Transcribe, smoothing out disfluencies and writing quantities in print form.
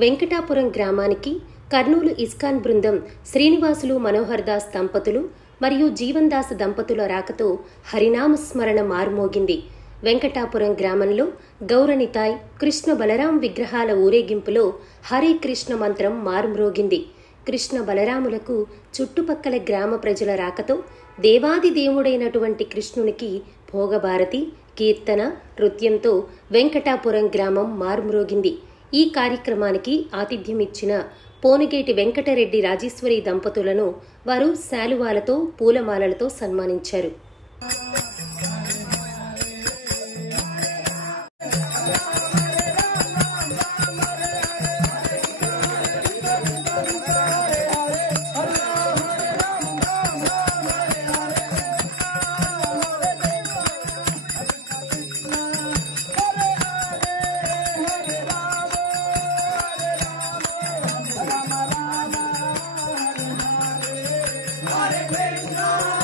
వెంకటాపురం గ్రామానికి కర్నూలు ఇస్కాన్ బృందం శ్రీనివాసులు మనోహర్ దాస్ దంపతులు మరియు జీవన్ దాస్ దంపతుల రాకతో హరినామస్మరణ మారుమోగింది. వెంకటాపురం గ్రామంలో గౌరనితాయ్, కృష్ణ బలరాం విగ్రహాల ఊరేగింపులో హరే కృష్ణ మంత్రం మారుమ్రోగింది. కృష్ణ బలరాములకు చుట్టుపక్కల గ్రామ ప్రజల రాకతో దేవాది దేవుడైనటువంటి కృష్ణునికి భోగభారతి, కీర్తన, నృత్యంతో వెంకటాపురం గ్రామం మారుమ్రోగింది. ఈ కార్యక్రమానికి ఆతిథ్యమిచ్చిన పోనుగేటి వెంకటరెడ్డి రాజేశ్వరి దంపతులను వారు శాలువాలతో, పూలమాలలతో సన్మానించారు. Hare Krishna